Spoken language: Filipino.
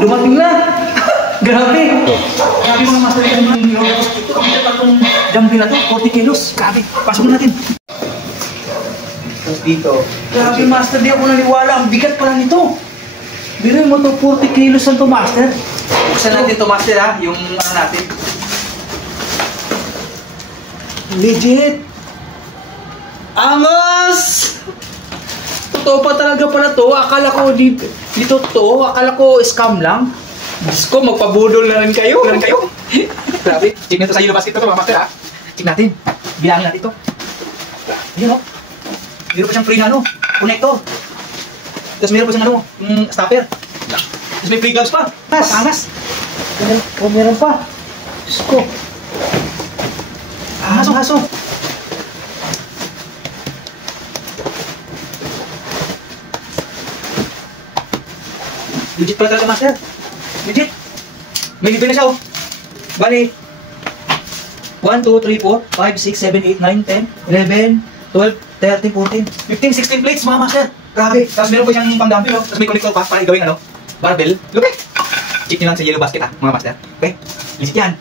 dumating na. Grabe. Grabe mga master yung ito. Kapit na itong dumbbell na ito. 40 kilos. Grabe. Pasok na natin. Dito. Grabe master, di ako naniwala. Ang bigat pala nito. Biruin mo ito, 40 kilos lang ito master. Buksan natin ito master ha. Yung ano natin. Legit. Angas! Totoo pa talaga pala to. Akala ko dito to. Akala ko scam lang. Diyos ko, magpabudol na rin kayo. Grabe. Check nito sa Eurobasket ito mga master ha. Check natin. Bilangin natin ito. Ayan o. Meron pa siyang free na ano, connector. Tapos meron pa siyang ano, stopper. Tapos may free gloves pa. Angas. Meron pa. Diyos ko. Haso. Legit pala talaga master. Legit. May libre na siya oh. Bali. 1, 2, 3, 4, 5, 6, 7, 8, 9, 10, 11, 12, 13, 14, 15, 16 plates mga master. Grabe. Tapos meron po siyang pang-dumbbell oh. Tapos may connector pa para gawing ano, barbell. Look eh. Check nyo lang sa Eurobasket ah mga master. Okay? Legit yan.